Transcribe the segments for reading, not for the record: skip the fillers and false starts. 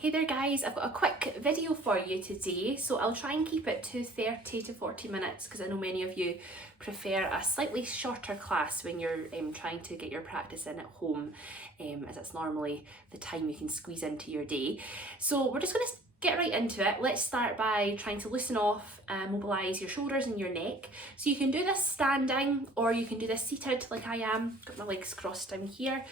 Hey there guys, I've got a quick video for you today, so I'll try and keep it to 30 to 40 minutes because I know many of you prefer a slightly shorter class when you're trying to get your practice in at home, as it's normally the time you can squeeze into your day. So we're just going to get right into it. Let's start by trying to loosen off and mobilise your shoulders and your neck. So you can do this standing or you can do this seated like I am. Got my legs crossed down here.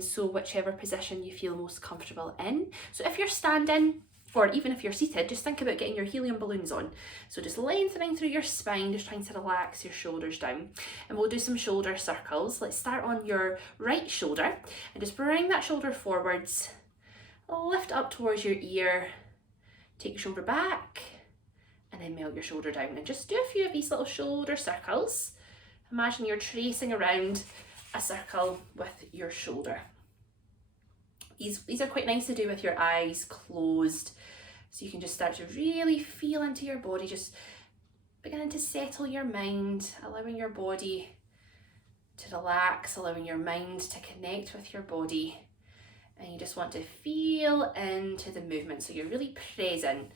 So whichever position you feel most comfortable in. So if you're standing or even if you're seated, just think about getting your helium balloons on. So just lengthening through your spine, just trying to relax your shoulders down. And we'll do some shoulder circles. Let's start on your right shoulder and just bring that shoulder forwards. Lift up towards your ear. Take your shoulder back and then melt your shoulder down and just do a few of these little shoulder circles. Imagine you're tracing around a circle with your shoulder. These are quite nice to do with your eyes closed, so you can just start to really feel into your body, just beginning to settle your mind, allowing your body to relax, allowing your mind to connect with your body. And you just want to feel into the movement, so you're really present.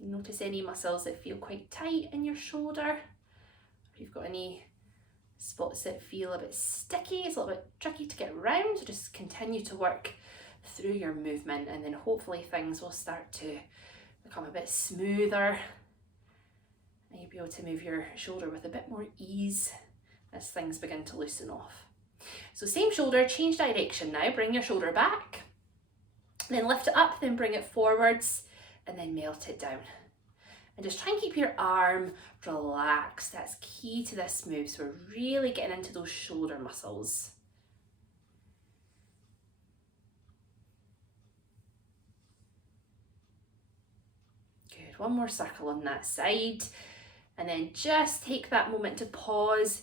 Notice any muscles that feel quite tight in your shoulder. If you've got any spots that feel a bit sticky, it's a little bit tricky to get around, so just continue to work through your movement and then hopefully things will start to become a bit smoother and you'll be able to move your shoulder with a bit more ease as things begin to loosen off. So same shoulder, change direction now, bring your shoulder back, then lift it up, then bring it forwards and then melt it down. And just try and keep your arm relaxed, that's key to this move, so we're really getting into those shoulder muscles. Good, one more circle on that side and then just take that moment to pause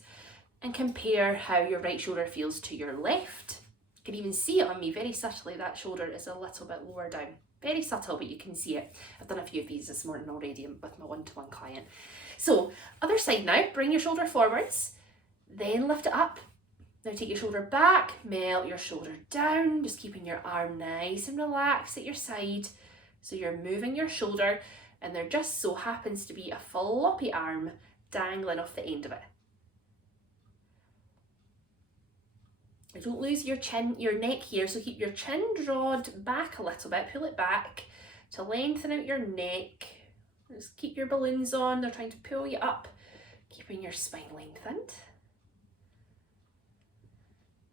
and compare how your right shoulder feels to your left. You can even see it on me very subtly, that shoulder is a little bit lower down. Very subtle, but you can see it. I've done a few of these this morning already with my one-to-one client. So, other side now, bring your shoulder forwards, then lift it up. Now take your shoulder back, melt your shoulder down, just keeping your arm nice and relaxed at your side. So you're moving your shoulder and there just so happens to be a floppy arm dangling off the end of it. Don't lose your chin, your neck here, so keep your chin drawed back a little bit, pull it back to lengthen out your neck. Just keep your balloons on, they're trying to pull you up, keeping your spine lengthened.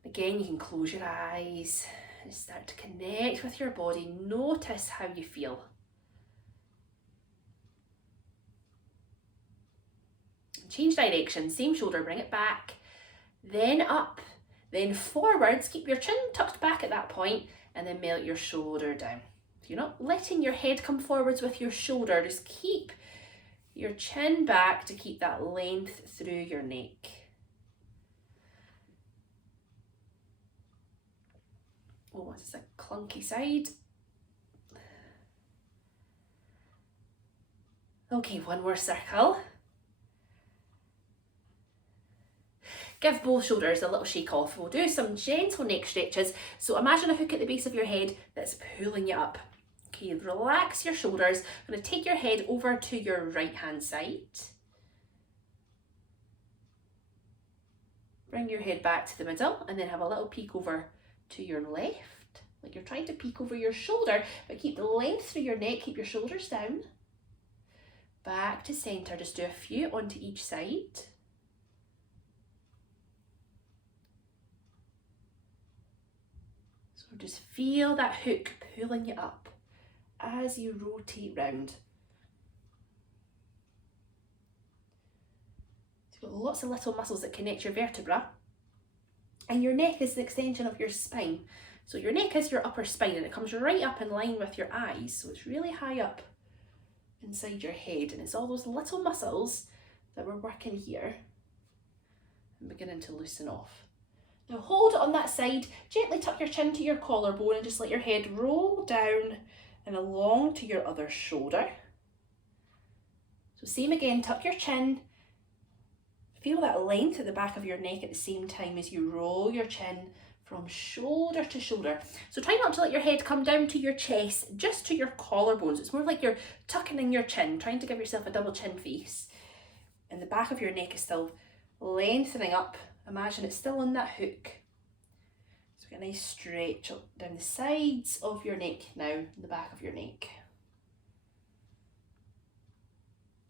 Again, you can close your eyes and start to connect with your body, notice how you feel. Change direction, same shoulder, bring it back, then up. Then forwards, keep your chin tucked back at that point and then melt your shoulder down. So you're not letting your head come forwards with your shoulder, just keep your chin back to keep that length through your neck. Oh, this is a clunky side. Okay, one more circle. Give both shoulders a little shake off. We'll do some gentle neck stretches. So imagine a hook at the base of your head that's pulling you up. Okay, relax your shoulders. I'm going to take your head over to your right hand side. Bring your head back to the middle and then have a little peek over to your left. Like you're trying to peek over your shoulder, but keep the length through your neck, keep your shoulders down. Back to centre, just do a few onto each side. Just feel that hook pulling you up as you rotate round. So you've got lots of little muscles that connect your vertebra, and your neck is the extension of your spine. So your neck is your upper spine and it comes right up in line with your eyes. So it's really high up inside your head, and it's all those little muscles that we're working here and beginning to loosen off. Now hold it on that side, gently tuck your chin to your collarbone and just let your head roll down and along to your other shoulder. So same again, tuck your chin, feel that length at the back of your neck at the same time as you roll your chin from shoulder to shoulder. So try not to let your head come down to your chest, just to your collarbones. It's more like you're tucking in your chin, trying to give yourself a double chin face. And the back of your neck is still lengthening up. Imagine it's still on that hook. So get a nice stretch up down the sides of your neck now, the back of your neck.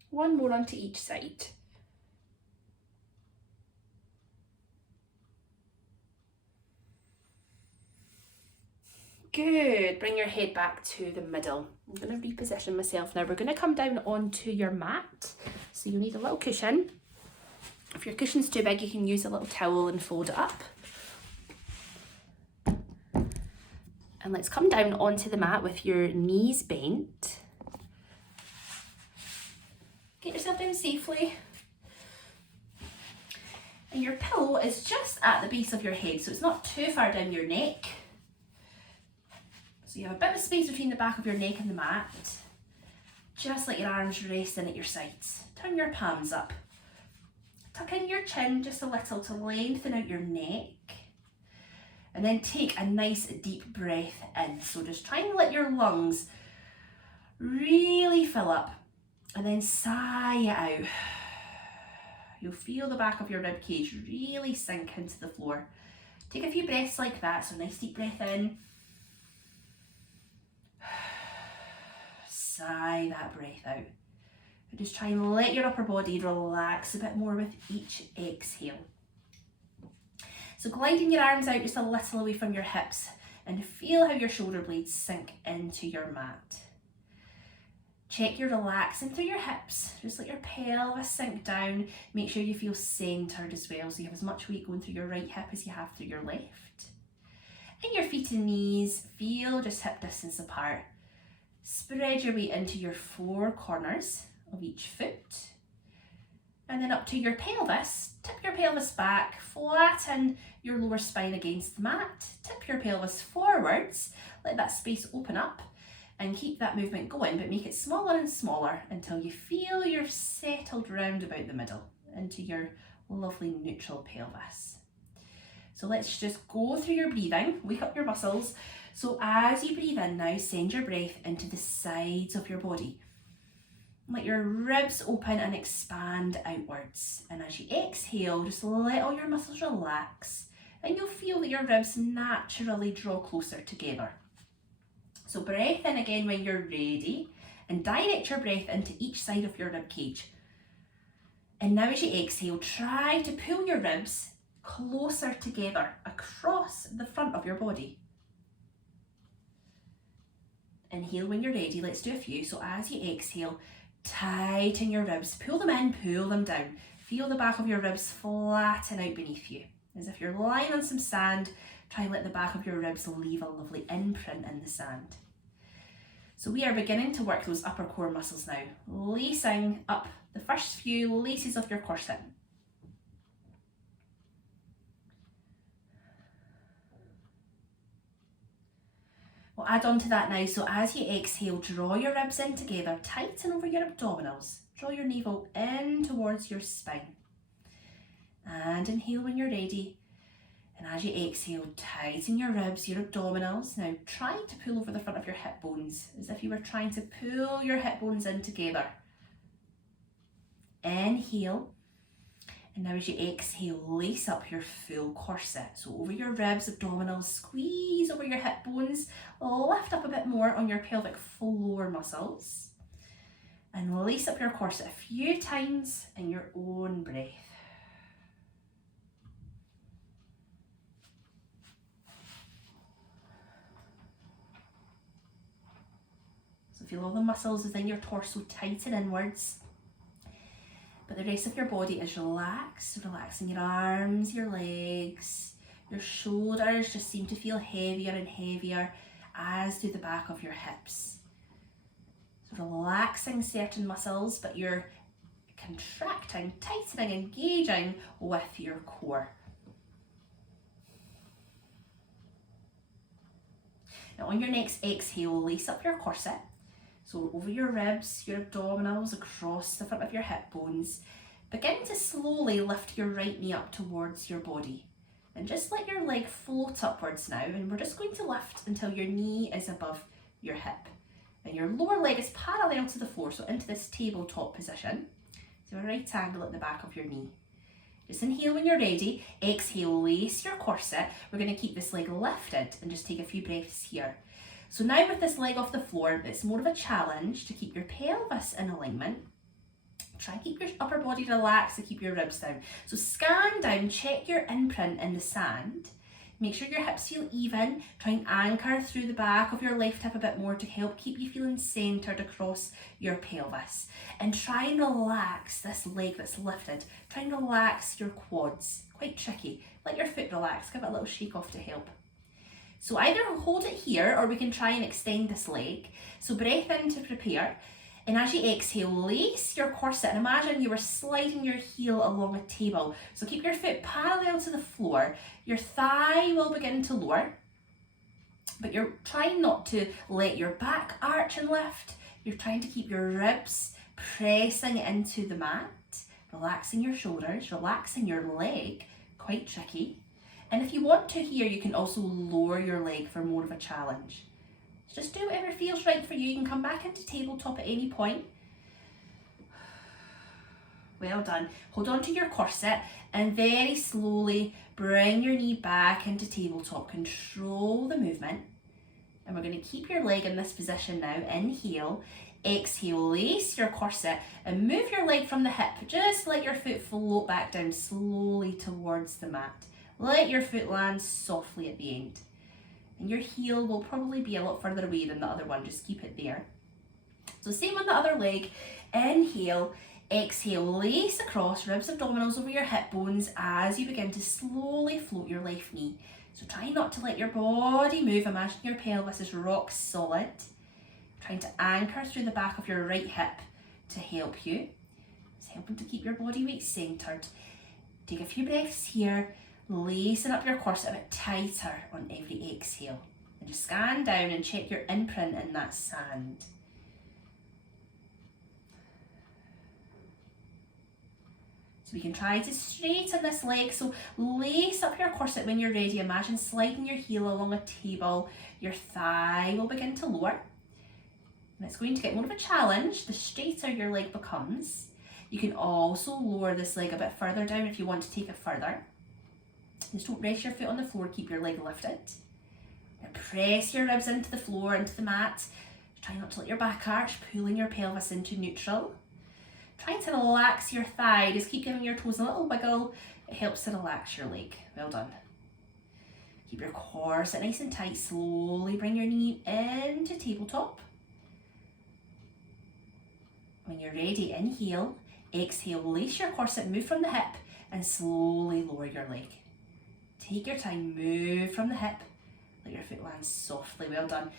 One more onto each side. Good. Bring your head back to the middle. I'm going to reposition myself now. We're going to come down onto your mat. So you'll need a little cushion. If your cushion's too big, you can use a little towel and fold it up. And let's come down onto the mat with your knees bent. Get yourself down safely. And your pillow is just at the base of your head, so it's not too far down your neck. So you have a bit of space between the back of your neck and the mat. Just let your arms resting at your sides. Turn your palms up. Tuck in your chin just a little to lengthen out your neck. And then take a nice deep breath in. So just try and let your lungs really fill up. And then sigh it out. You'll feel the back of your rib cage really sink into the floor. Take a few breaths like that. So nice deep breath in. Sigh that breath out. And just try and let your upper body relax a bit more with each exhale. So gliding your arms out just a little away from your hips and feel how your shoulder blades sink into your mat. Check you're relaxing through your hips. Just let your pelvis sink down. Make sure you feel centered as well, so you have as much weight going through your right hip as you have through your left. And your feet and knees feel just hip distance apart. Spread your weight into your four corners of each foot. And then up to your pelvis. Tip your pelvis back, flatten your lower spine against the mat. Tip your pelvis forwards, let that space open up and keep that movement going, but make it smaller and smaller until you feel you're settled round about the middle into your lovely neutral pelvis. So let's just go through your breathing, wake up your muscles. So as you breathe in now, send your breath into the sides of your body. Let your ribs open and expand outwards. And as you exhale, just let all your muscles relax. And you'll feel that your ribs naturally draw closer together. So breath in again when you're ready. And direct your breath into each side of your rib cage. And now as you exhale, try to pull your ribs closer together across the front of your body. Inhale when you're ready. Let's do a few. So as you exhale, tighten your ribs. Pull them in, pull them down. Feel the back of your ribs flatten out beneath you. As if you're lying on some sand, try and let the back of your ribs leave a lovely imprint in the sand. So we are beginning to work those upper core muscles now. Lacing up the first few laces of your corset. We'll add on to that now. So as you exhale, draw your ribs in together, tighten over your abdominals. Draw your navel in towards your spine. And inhale when you're ready. And as you exhale, tighten your ribs, your abdominals. Now try to pull over the front of your hip bones, as if you were trying to pull your hip bones in together. Inhale. And now as you exhale, lace up your full corset. So over your ribs, abdominals, squeeze over your hip bones, lift up a bit more on your pelvic floor muscles. And lace up your corset a few times in your own breath. So feel all the muscles within your torso tighten inwards. But the rest of your body is relaxed, relaxing your arms, your legs, your shoulders just seem to feel heavier and heavier, as do the back of your hips. So relaxing certain muscles, but you're contracting, tightening, engaging with your core. Now on your next exhale, lace up your corset. So over your ribs, your abdominals, across the front of your hip bones. Begin to slowly lift your right knee up towards your body. And just let your leg float upwards now, and we're just going to lift until your knee is above your hip. And your lower leg is parallel to the floor, so into this tabletop position. So a right angle at the back of your knee. Just inhale when you're ready. Exhale, lace your corset. We're going to keep this leg lifted and just take a few breaths here. So now with this leg off the floor, it's more of a challenge to keep your pelvis in alignment. Try and keep your upper body relaxed to keep your ribs down. So scan down, check your imprint in the sand. Make sure your hips feel even. Try and anchor through the back of your left hip a bit more to help keep you feeling centered across your pelvis. And try and relax this leg that's lifted. Try and relax your quads. Quite tricky. Let your foot relax. Give it a little shake off to help. So either hold it here or we can try and extend this leg. So breath in to prepare. And as you exhale, lace your corset and imagine you were sliding your heel along a table. So keep your foot parallel to the floor. Your thigh will begin to lower, but you're trying not to let your back arch and lift. You're trying to keep your ribs pressing into the mat, relaxing your shoulders, relaxing your leg, quite tricky. And if you want to here, you can also lower your leg for more of a challenge. Just do whatever feels right for you. You can come back into tabletop at any point. Well done. Hold on to your corset and very slowly bring your knee back into tabletop. Control the movement. And we're going to keep your leg in this position now. Inhale, exhale, lace your corset and move your leg from the hip. Just let your foot float back down slowly towards the mat. Let your foot land softly at the end. And your heel will probably be a lot further away than the other one, just keep it there. So same on the other leg, inhale, exhale, lace across, ribs, abdominals over your hip bones as you begin to slowly float your left knee. So try not to let your body move, imagine your pelvis is rock solid. Trying to anchor through the back of your right hip to help you. It's helping to keep your body weight centered. Take a few breaths here. Lacing up your corset a bit tighter on every exhale. And just scan down and check your imprint in that sand. So we can try to straighten this leg. So lace up your corset when you're ready. Imagine sliding your heel along a table. Your thigh will begin to lower. And it's going to get more of a challenge the straighter your leg becomes. You can also lower this leg a bit further down if you want to take it further. Just don't rest your foot on the floor, keep your leg lifted. And press your ribs into the floor, into the mat. Try not to let your back arch, pulling your pelvis into neutral. Trying to relax your thigh, just keep giving your toes a little wiggle. It helps to relax your leg. Well done. Keep your corset nice and tight. Slowly bring your knee into tabletop. When you're ready, inhale, exhale, lace your corset, move from the hip and slowly lower your leg. Take your time, move from the hip, let your foot land softly, well done.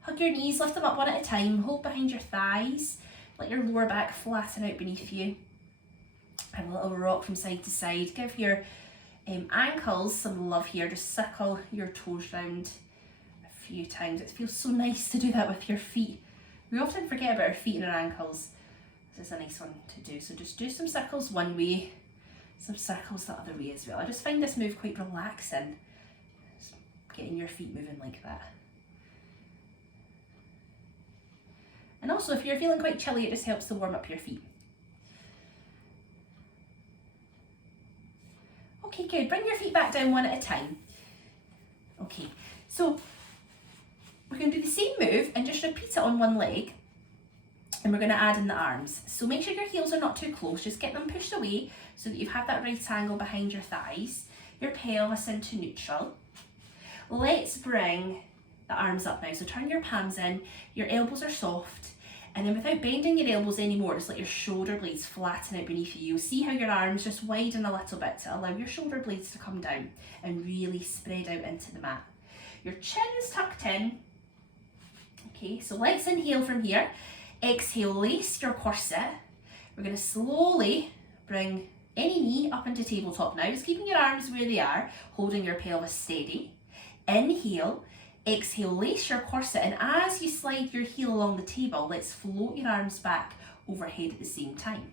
Hug your knees, lift them up one at a time, hold behind your thighs, let your lower back flatten out beneath you. Have a little rock from side to side, give your ankles some love here, just circle your toes round a few times. It feels so nice to do that with your feet. We often forget about our feet and our ankles. This is a nice one to do, so just do some circles one way, some circles the other way as well. I just find this move quite relaxing, just getting your feet moving like that. And also if you're feeling quite chilly, it just helps to warm up your feet. Okay, good. Bring your feet back down one at a time. Okay, so we're going to do the same move and just repeat it on one leg. And we're going to add in the arms. So make sure your heels are not too close, just get them pushed away so that you have that right angle behind your thighs, your pelvis into neutral. Let's bring the arms up now. So turn your palms in, your elbows are soft, and then without bending your elbows anymore, just let your shoulder blades flatten out beneath you. You'll see how your arms just widen a little bit to allow your shoulder blades to come down and really spread out into the mat. Your chin's tucked in. Okay, so let's inhale from here. Exhale, lace your corset. We're going to slowly bring any knee up into tabletop now, just keeping your arms where they are, holding your pelvis steady. Inhale, exhale, lace your corset, and as you slide your heel along the table, let's float your arms back overhead at the same time.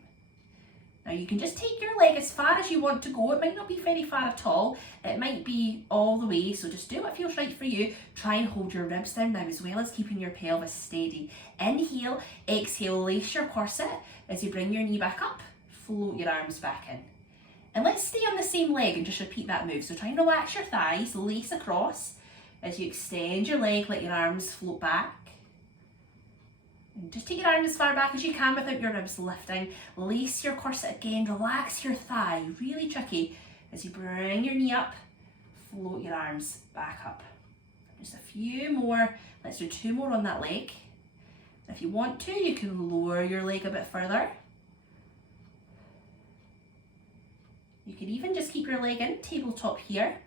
Now you can just take your leg as far as you want to go. It might not be very far at all. It might be all the way, so just do what feels right for you. Try and hold your ribs down now, as well as keeping your pelvis steady. Inhale, exhale, lace your corset. As you bring your knee back up, float your arms back in. And let's stay on the same leg and just repeat that move. So try and relax your thighs, lace across. As you extend your leg, let your arms float back. And just take your arms as far back as you can without your ribs lifting. Lace your corset again, relax your thigh, really tricky. As you bring your knee up, float your arms back up. Just a few more, let's do 2 more on that leg. If you want to, you can lower your leg a bit further. You can even just keep your leg in, tabletop here.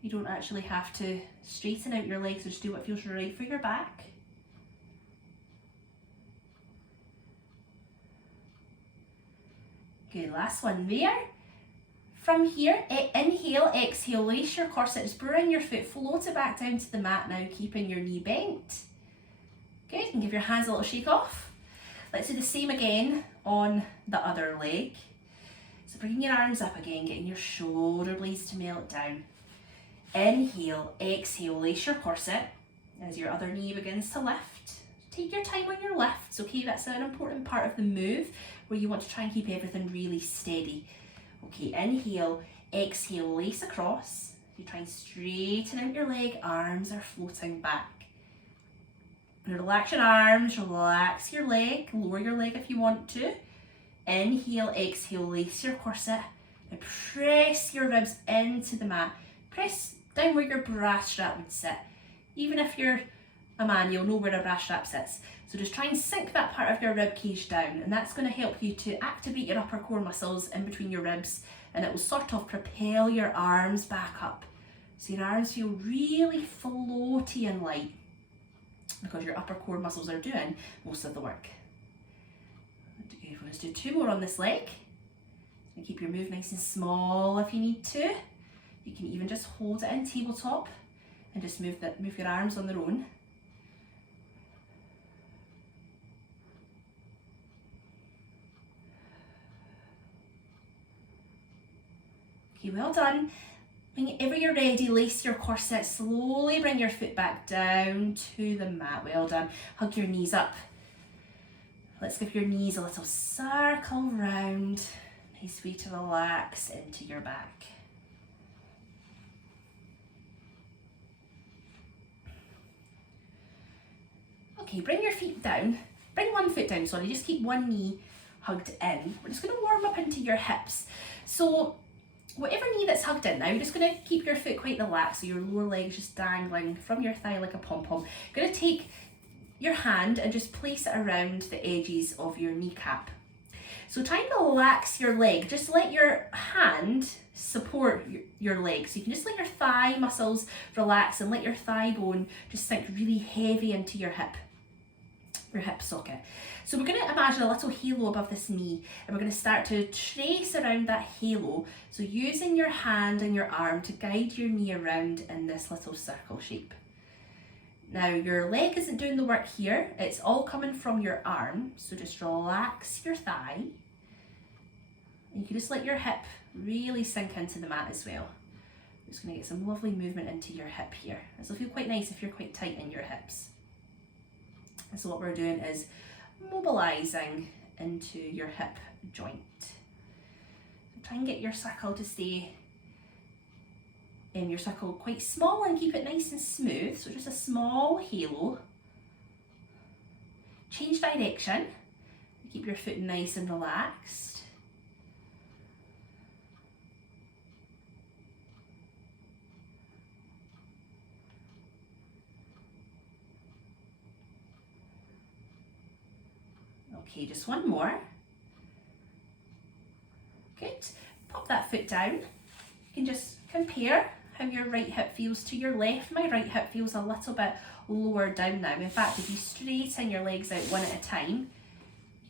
You don't actually have to straighten out your legs, just do what feels right for your back. Good, last one there. From here, inhale, exhale, lace your corset, just bring your foot, float it back down to the mat now, keeping your knee bent. Good, and give your hands a little shake off. Let's do the same again on the other leg. So bringing your arms up again, getting your shoulder blades to melt down. Inhale, exhale, lace your corset as your other knee begins to lift. Take your time on your lifts, okay? That's an important part of the move where you want to try and keep everything really steady. Okay, inhale, exhale, lace across. You try and straighten out your leg, arms are floating back. And relax your arms, relax your leg, lower your leg if you want to. Inhale, exhale, lace your corset. Now press your ribs into the mat. Press down where your bra strap would sit. Even if you're a man, you'll know where a bra strap sits. So just try and sink that part of your rib cage down, and that's going to help you to activate your upper core muscles in between your ribs, and it will sort of propel your arms back up. So your arms feel really floaty and light because your upper core muscles are doing most of the work. Let's do 2 more on this leg. So keep your move nice and small if you need to. You can even just hold it in tabletop and just move your arms on their own. Okay, well done. Whenever you're ready, lace your corset, slowly bring your foot back down to the mat. Well done. Hug your knees up. Let's give your knees a little circle round. Nice way to relax into your back. Okay, bring your feet down. Bring one foot down, sorry, just keep one knee hugged in. We're just going to warm up into your hips. So whatever knee that's hugged in now, you're just going to keep your foot quite relaxed, so your lower leg's just dangling from your thigh like a pom-pom. You're going to take your hand and just place it around the edges of your kneecap. So try and relax your leg. Just let your hand support your leg. So you can just let your thigh muscles relax and let your thigh bone just sink really heavy into your hip socket. So we're going to imagine a little halo above this knee, and we're going to start to trace around that halo. So using your hand and your arm to guide your knee around in this little circle shape. Now your leg isn't doing the work here, it's all coming from your arm, so just relax your thigh. And you can just let your hip really sink into the mat as well. I'm just going to get some lovely movement into your hip here. This will feel quite nice if you're quite tight in your hips. And so what we're doing is mobilising into your hip joint. Try and get your circle to stay your circle quite small and keep it nice and smooth, so just a small halo. Change direction, keep your foot nice and relaxed. Okay, just one more. Good. Pop that foot down. You can just compare how your right hip feels to your left. My right hip feels a little bit lower down now. In fact, if you straighten your legs out one at a time,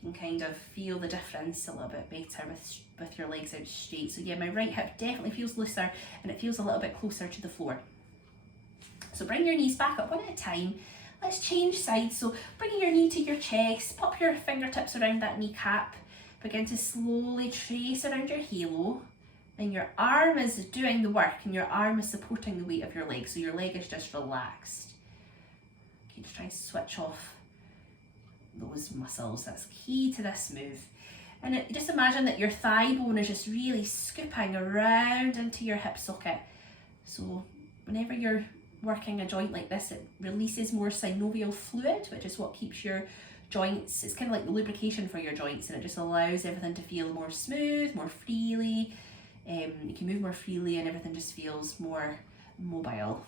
you can kind of feel the difference a little bit better with your legs out straight. So yeah, my right hip definitely feels looser and it feels a little bit closer to the floor. So bring your knees back up one at a time. Let's change sides. So bringing your knee to your chest, pop your fingertips around that kneecap. Begin to slowly trace around your halo, and your arm is doing the work and your arm is supporting the weight of your leg, so your leg is just relaxed. Okay, just try and switch off those muscles. That's key to this move. And just imagine that your thigh bone is just really scooping around into your hip socket. So whenever you're working a joint like this, it releases more synovial fluid, which is what keeps your joints, it's kind of like the lubrication for your joints, and it just allows everything to feel more smooth, more freely. You can move more freely and everything just feels more mobile.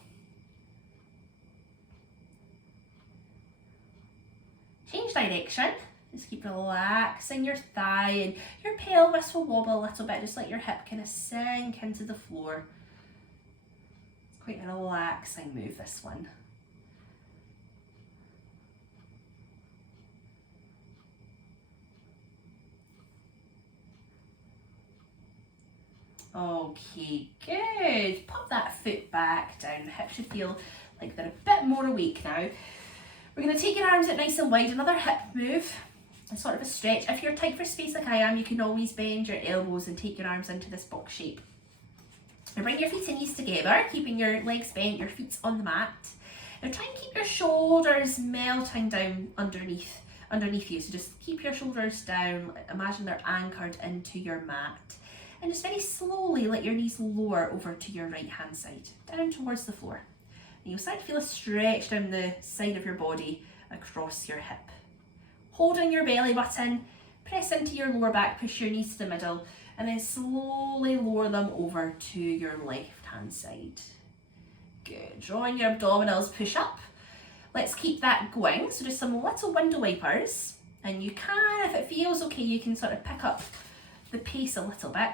Change direction. Just keep relaxing your thigh, and your pelvis will wobble a little bit. Just let your hip kind of sink into the floor. It's quite a relaxing move, this one. Okay, good. Pop that foot back down. The hips should feel like they're a bit more awake now. We're going to take your arms out nice and wide. Another hip move. And sort of a stretch. If you're tight for space like I am, you can always bend your elbows and take your arms into this box shape. Now bring your feet and knees together, keeping your legs bent, your feet on the mat. Now try and keep your shoulders melting down underneath you. So just keep your shoulders down. Imagine they're anchored into your mat. And just very slowly let your knees lower over to your right hand side, down towards the floor. And you'll start to feel a stretch down the side of your body across your hip. Holding your belly button, press into your lower back, push your knees to the middle, and then slowly lower them over to your left hand side. Good. Drawing your abdominals, push up. Let's keep that going. So just some little window wipers, and you can, if it feels okay, you can sort of pick up the pace a little bit.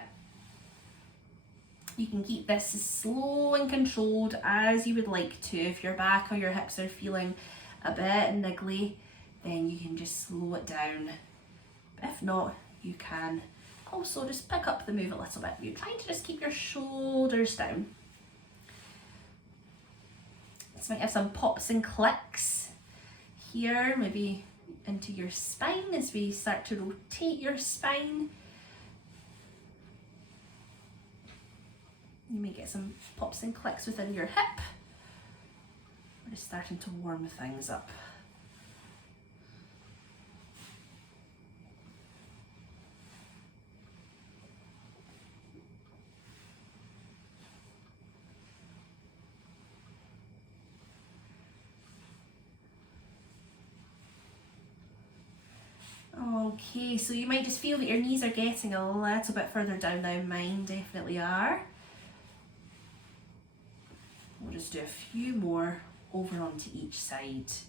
You can keep this as slow and controlled as you would like to. If your back or your hips are feeling a bit niggly, then you can just slow it down. If not, you can also just pick up the move a little bit. You're trying to just keep your shoulders down. This might have some pops and clicks here, maybe into your spine as we start to rotate your spine. You may get some pops and clicks within your hip. We're just starting to warm things up. Okay, so you might just feel that your knees are getting a little bit further down now. Mine definitely are. We'll just do a few more over onto each side. So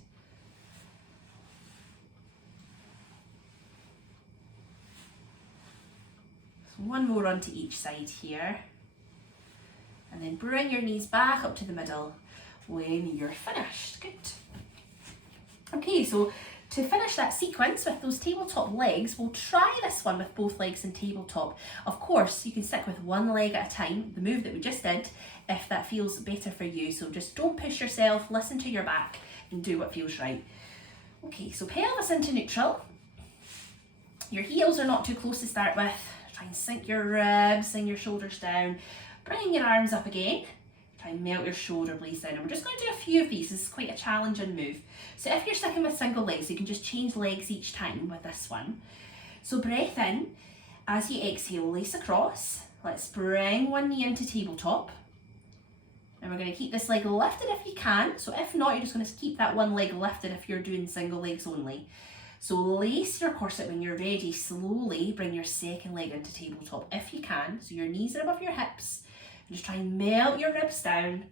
one more onto each side here. And then bring your knees back up to the middle when you're finished. Good. Okay, so to finish that sequence with those tabletop legs, we'll try this one with both legs in tabletop. Of course, you can stick with one leg at a time, the move that we just did, if that feels better for you. So just don't push yourself, listen to your back and do what feels right. Okay, so pelvis into neutral. Your heels are not too close to start with. Try and sink your ribs and your shoulders down. Bring your arms up again. Try and melt your shoulder blades down. And we're just going to do a few of these. This is quite a challenging move. So if you're sticking with single legs, you can just change legs each time with this one. So breath in. As you exhale, lace across. Let's bring one knee into tabletop. And we're going to keep this leg lifted if you can. So if not, you're just going to keep that one leg lifted if you're doing single legs only. So lace your corset when you're ready. Slowly bring your second leg into tabletop if you can. So your knees are above your hips. And just try and melt your ribs down.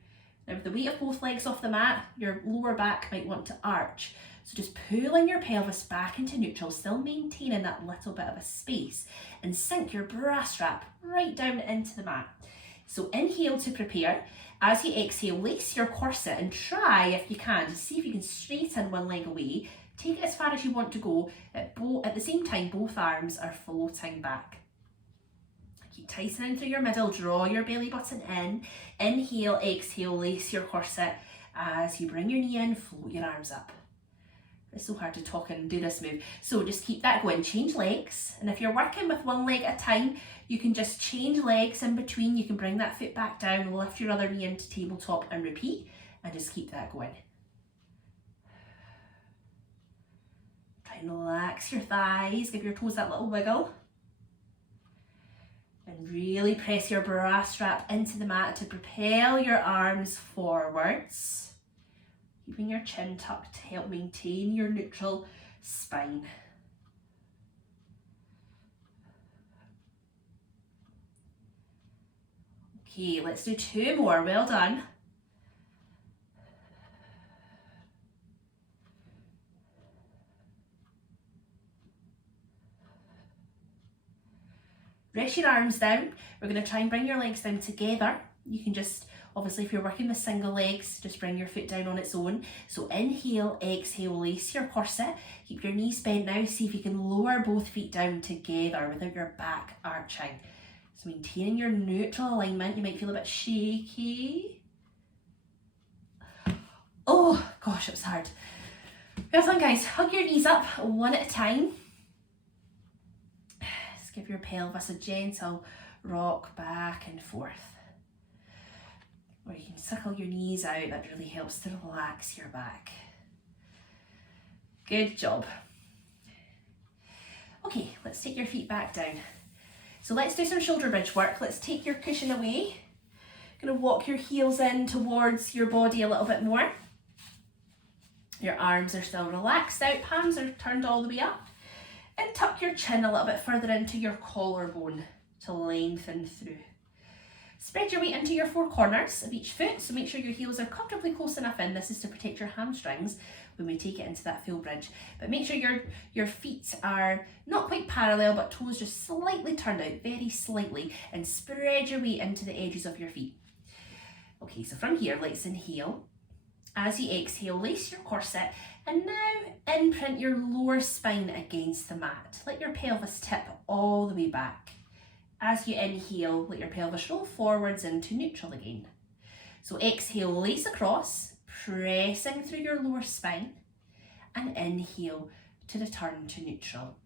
Now with the weight of both legs off the mat, your lower back might want to arch. So just pulling your pelvis back into neutral, still maintaining that little bit of a space, and sink your bra strap right down into the mat. So inhale to prepare. As you exhale, lace your corset and try, if you can, to see if you can straighten one leg away. Take it as far as you want to go. At the same time, both arms are floating back. Keep tightening through your middle, draw your belly button in. Inhale, exhale, lace your corset. As you bring your knee in, float your arms up. It's so hard to talk and do this move. So just keep that going, change legs. And if you're working with one leg at a time, you can just change legs in between. You can bring that foot back down, lift your other knee into tabletop and repeat, and just keep that going. Try and relax your thighs, give your toes that little wiggle. And really press your bra strap into the mat to propel your arms forwards. Keeping your chin tucked to help maintain your neutral spine. Okay, let's do 2 more. Well done. Rest your arms down. We're going to try and bring your legs down together. You can just, obviously if you're working with single legs, just bring your foot down on its own. So inhale, exhale, lace your corset. Keep your knees bent now. See if you can lower both feet down together without your back arching. So maintaining your neutral alignment. You might feel a bit shaky. Oh gosh, it was hard. Well done guys. Hug your knees up one at a time. Just give your pelvis a gentle rock back and forth. Or you can suckle your knees out, that really helps to relax your back. Good job. Okay, let's take your feet back down. So let's do some shoulder bridge work. Let's take your cushion away. Gonna walk your heels in towards your body a little bit more. Your arms are still relaxed out, palms are turned all the way up. And tuck your chin a little bit further into your collarbone to lengthen through. Spread your weight into your 4 corners of each foot, so make sure your heels are comfortably close enough in. This is to protect your hamstrings when we take it into that full bridge. But make sure your feet are not quite parallel, but toes just slightly turned out, very slightly, and spread your weight into the edges of your feet. Okay, so from here, let's inhale. As you exhale, lace your corset, and now imprint your lower spine against the mat. Let your pelvis tip all the way back. As you inhale, let your pelvis roll forwards into neutral again. So exhale, lace across, pressing through your lower spine, and inhale to return to neutral.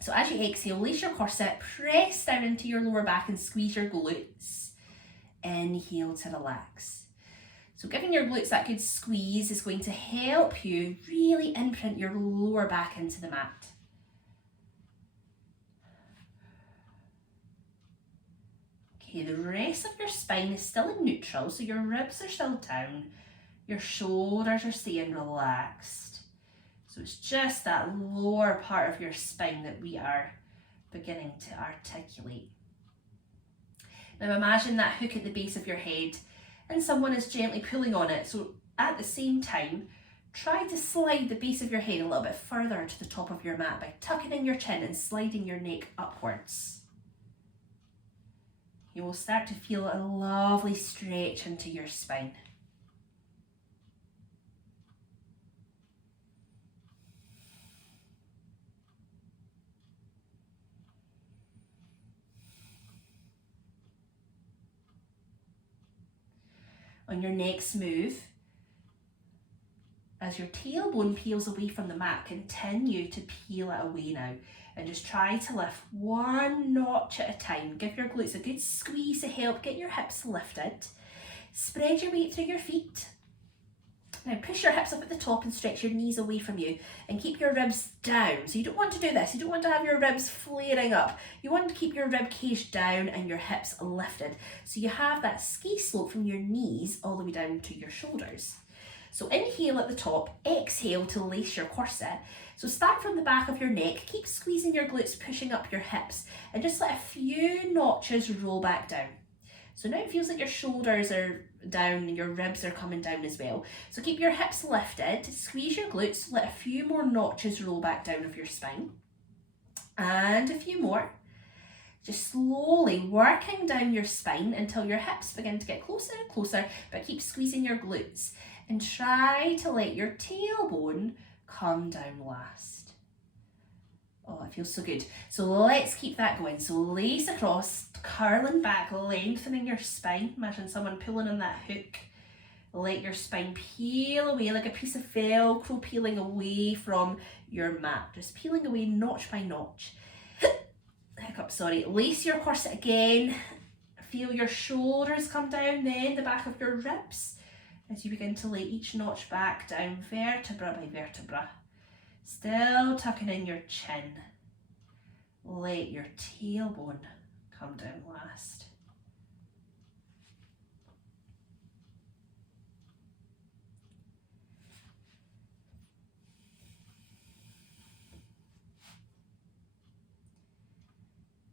So as you exhale, lace your corset, press down into your lower back and squeeze your glutes. Inhale to relax. So giving your glutes that good squeeze is going to help you really imprint your lower back into the mat. Okay, the rest of your spine is still in neutral, so your ribs are still down, your shoulders are staying relaxed. So it's just that lower part of your spine that we are beginning to articulate. Now imagine that hook at the base of your head and someone is gently pulling on it. So at the same time, try to slide the base of your head a little bit further to the top of your mat by tucking in your chin and sliding your neck upwards. You will start to feel a lovely stretch into your spine. On your next move, as your tailbone peels away from the mat, continue to peel it away now. And just try to lift 1 notch at a time. Give your glutes a good squeeze to help get your hips lifted. Spread your weight through your feet. Now push your hips up at the top and stretch your knees away from you. And keep your ribs down. So you don't want to do this. You don't want to have your ribs flaring up. You want to keep your rib cage down and your hips lifted. So you have that ski slope from your knees all the way down to your shoulders. So inhale at the top, exhale to lace your corset. So start from the back of your neck, keep squeezing your glutes, pushing up your hips, and just let a few notches roll back down. So now it feels like your shoulders are down and your ribs are coming down as well. So keep your hips lifted, squeeze your glutes, let a few more notches roll back down of your spine. And a few more. Just slowly working down your spine until your hips begin to get closer and closer, but keep squeezing your glutes. And try to let your tailbone come down last. Oh, it feels so good. So let's keep that going. So lace across, curling back, lengthening your spine. Imagine someone pulling on that hook. Let your spine peel away like a piece of Velcro peeling away from your mat. Just peeling away notch by notch. Hiccup, sorry. Lace your corset again. Feel your shoulders come down, then the back of your ribs as you begin to lay each notch back down vertebra by vertebra. Still tucking in your chin. Let your tailbone come down last.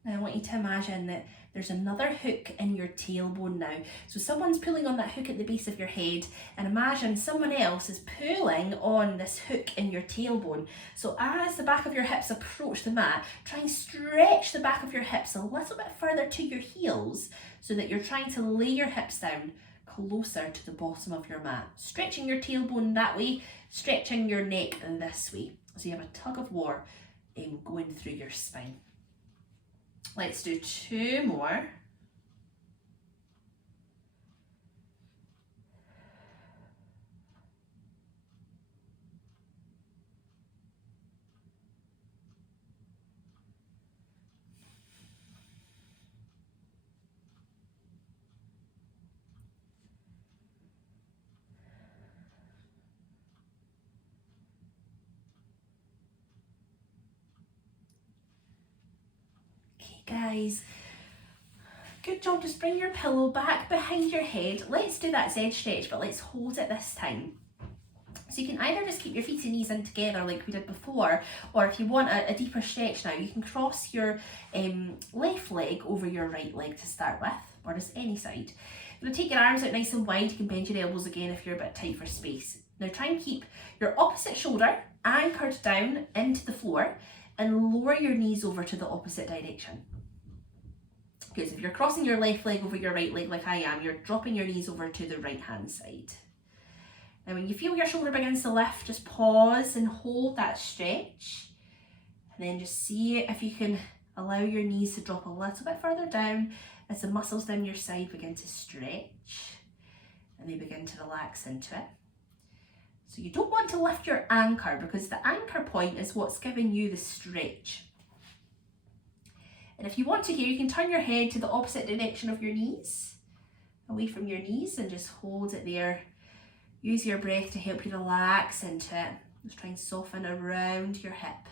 Now I want you to imagine that there's another hook in your tailbone now. So someone's pulling on that hook at the base of your head, and imagine someone else is pulling on this hook in your tailbone. So as the back of your hips approach the mat, try and stretch the back of your hips a little bit further to your heels so that you're trying to lay your hips down closer to the bottom of your mat. Stretching your tailbone that way, stretching your neck this way. So you have a tug of war going through your spine. Let's do 2 more. Okay, guys. Good job, just bring your pillow back behind your head. Let's do that Z stretch, but let's hold it this time. So you can either just keep your feet and knees in together like we did before, or if you want a deeper stretch now, you can cross your left leg over your right leg to start with, or just any side. You're going to take your arms out nice and wide. You can bend your elbows again if you're a bit tight for space. Now try and keep your opposite shoulder anchored down into the floor and lower your knees over to the opposite direction. Because if you're crossing your left leg over your right leg like I am, you're dropping your knees over to the right hand side. Now when you feel your shoulder begins to lift, just pause and hold that stretch. And then just see if you can allow your knees to drop a little bit further down as the muscles down your side begin to stretch and they begin to relax into it. So you don't want to lift your anchor because the anchor point is what's giving you the stretch. And if you want to here, you can turn your head to the opposite direction of your knees, away from your knees, and just hold it there. Use your breath to help you relax into it. Just try and soften around your hip.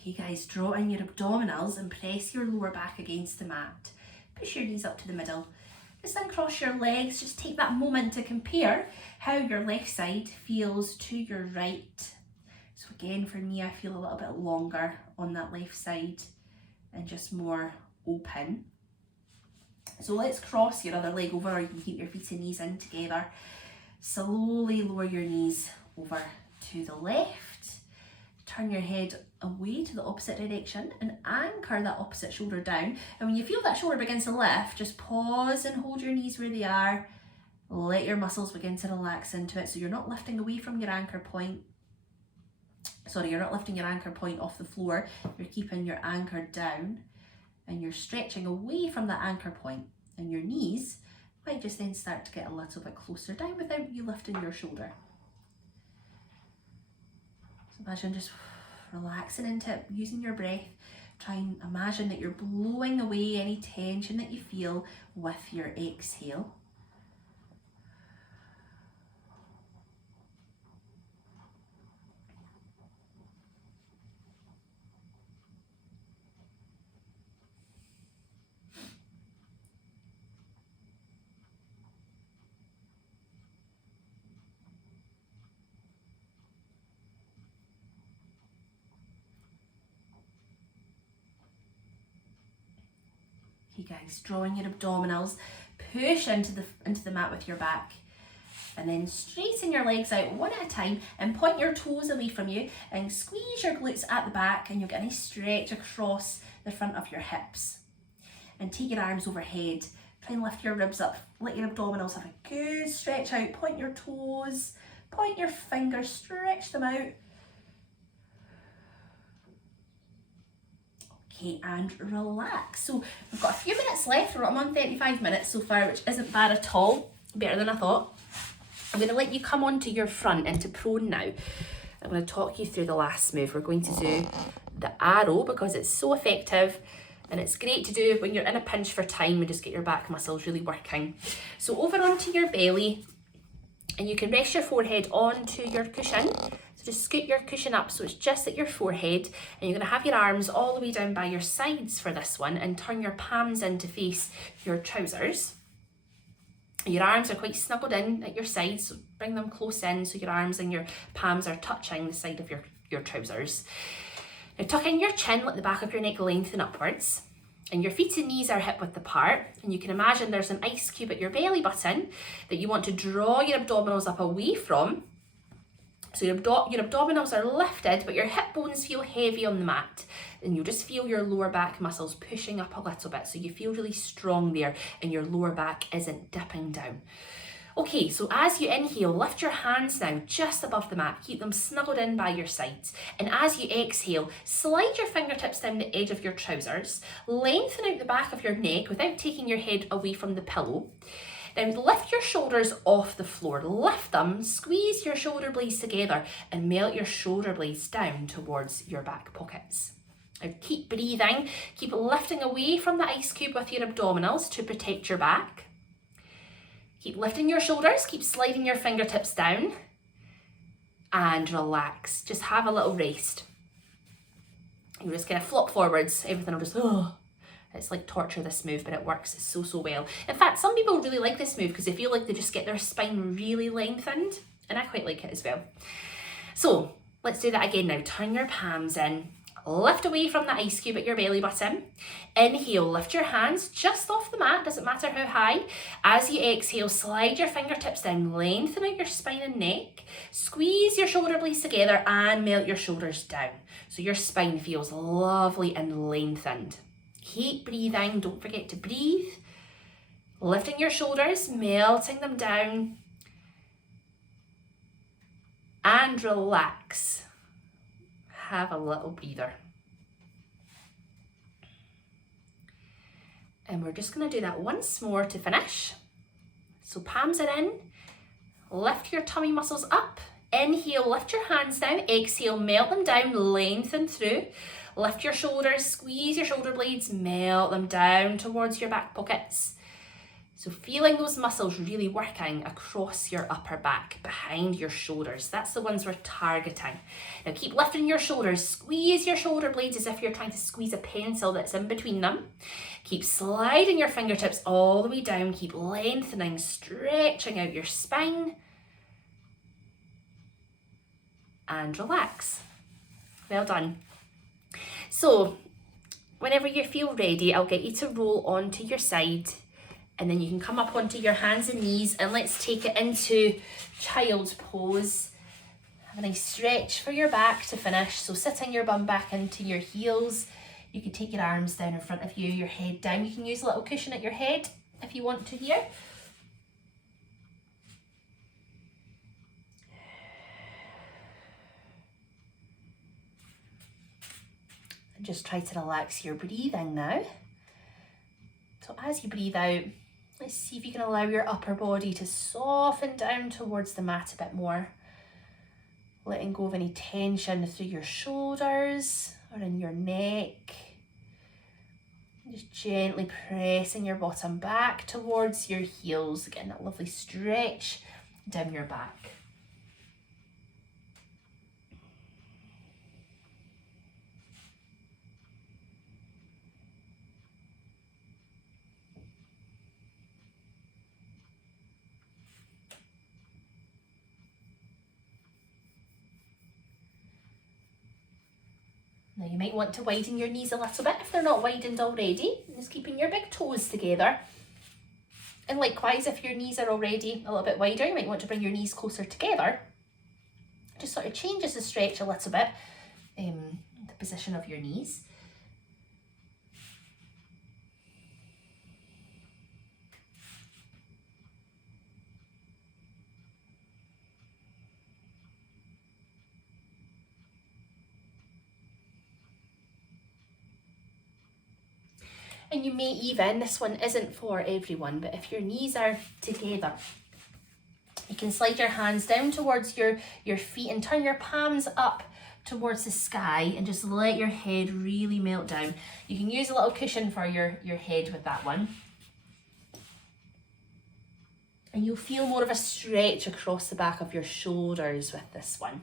Okay guys, draw in your abdominals and press your lower back against the mat. Push your knees up to the middle. Just uncross your legs, just take that moment to compare how your left side feels to your right. So again, for me, I feel a little bit longer on that left side and just more open. So let's cross your other leg over, or you can keep your feet and knees in together. Slowly lower your knees over to the left. Turn your head away to the opposite direction and anchor that opposite shoulder down. And when you feel that shoulder begin to lift, just pause and hold your knees where they are. Let your muscles begin to relax into it. So you're not lifting away from your anchor point. Sorry, you're not lifting your anchor point off the floor. You're keeping your anchor down and you're stretching away from that anchor point. And your knees might just then start to get a little bit closer down without you lifting your shoulder. So imagine just relaxing into it, using your breath. Try and imagine that you're blowing away any tension that you feel with your exhale. Okay guys, drawing your abdominals, push into the mat with your back. And then straighten your legs out one at a time and point your toes away from you and squeeze your glutes at the back, and you'll get a nice stretch across the front of your hips. And take your arms overhead. Try and lift your ribs up. Let your abdominals have a good stretch out. Point your toes, point your fingers, stretch them out. Okay, and relax. So we've got a few minutes left. I'm on 35 minutes so far, which isn't bad at all. Better than I thought. I'm going to let you come onto your front into prone now. I'm going to talk you through the last move. We're going to do the arrow because it's so effective and it's great to do when you're in a pinch for time and just get your back muscles really working. So over onto your belly, and you can rest your forehead onto your cushion. So just scoot your cushion up so it's just at your forehead, and you're going to have your arms all the way down by your sides for this one and turn your palms in to face your trousers. Your arms are quite snuggled in at your sides, so bring them close in so your arms and your palms are touching the side of your trousers. Now tuck in your chin, let the back of your neck lengthen upwards, and your feet and knees are hip width apart, and you can imagine there's an ice cube at your belly button that you want to draw your abdominals up away from. So your abdominals are lifted, but your hip bones feel heavy on the mat, and you'll just feel your lower back muscles pushing up a little bit, so you feel really strong there and your lower back isn't dipping down. Okay, so as you inhale, lift your hands now just above the mat, keep them snuggled in by your sides, and as you exhale, slide your fingertips down the edge of your trousers, lengthen out the back of your neck without taking your head away from the pillow. Now lift your shoulders off the floor, lift them, squeeze your shoulder blades together and melt your shoulder blades down towards your back pockets. Now keep breathing, keep lifting away from the ice cube with your abdominals to protect your back. Keep lifting your shoulders, keep sliding your fingertips down and relax. Just have a little rest. You just kind of flop forwards, everything will just, It's like torture, this move, but it works so well. In fact, some people really like this move because they feel like they just get their spine really lengthened, and I quite like it as well. So let's do that again now. Turn your palms in, lift away from the ice cube at your belly button. Inhale, lift your hands just off the mat, doesn't matter how high. As you exhale, slide your fingertips down, lengthen out your spine and neck, squeeze your shoulder blades together and melt your shoulders down. So your spine feels lovely and lengthened. Keep breathing, don't forget to breathe. Lifting your shoulders, melting them down. And relax. Have a little breather. And we're just going to do that once more to finish. So palms are in. Lift your tummy muscles up. Inhale, lift your hands down. Exhale, melt them down, lengthen through. Lift your shoulders, squeeze your shoulder blades, melt them down towards your back pockets. So feeling those muscles really working across your upper back, behind your shoulders. That's the ones we're targeting. Now keep lifting your shoulders, squeeze your shoulder blades as if you're trying to squeeze a pencil that's in between them. Keep sliding your fingertips all the way down, keep lengthening, stretching out your spine. And relax. Well done. So, whenever you feel ready, I'll get you to roll onto your side, and then you can come up onto your hands and knees, and let's take it into child's pose. Have a nice stretch for your back to finish. So sitting your bum back into your heels, you can take your arms down in front of you, your head down. You can use a little cushion at your head if you want to here. Just try to relax your breathing now. So as you breathe out, let's see if you can allow your upper body to soften down towards the mat a bit more. Letting go of any tension through your shoulders or in your neck. Just gently pressing your bottom back towards your heels, getting that lovely stretch down your back. Now you might want to widen your knees a little bit if they're not widened already. Just keeping your big toes together. And likewise, if your knees are already a little bit wider, you might want to bring your knees closer together. Just sort of changes the stretch a little bit, the position of your knees. And you may even, this one isn't for everyone, but if your knees are together, you can slide your hands down towards your feet and turn your palms up towards the sky and just let your head really melt down. You can use a little cushion for your head with that one. And you'll feel more of a stretch across the back of your shoulders with this one.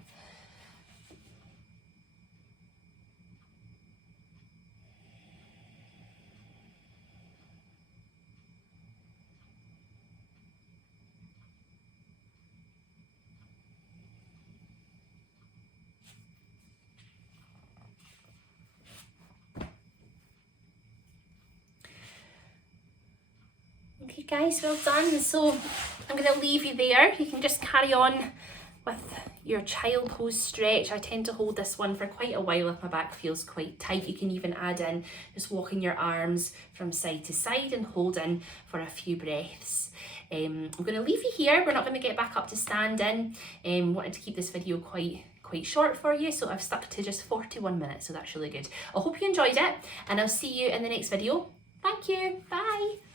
Okay guys, well done. So I'm going to leave you there. You can just carry on with your child pose stretch. I tend to hold this one for quite a while if my back feels quite tight. You can even add in just walking your arms from side to side and hold in for a few breaths. I'm going to leave you here. We're not going to get back up to standing. Wanted to keep this video quite short for you, so I've stuck to just 41 minutes, so that's really good. I hope you enjoyed it, and I'll see you in the next video. Thank you. Bye.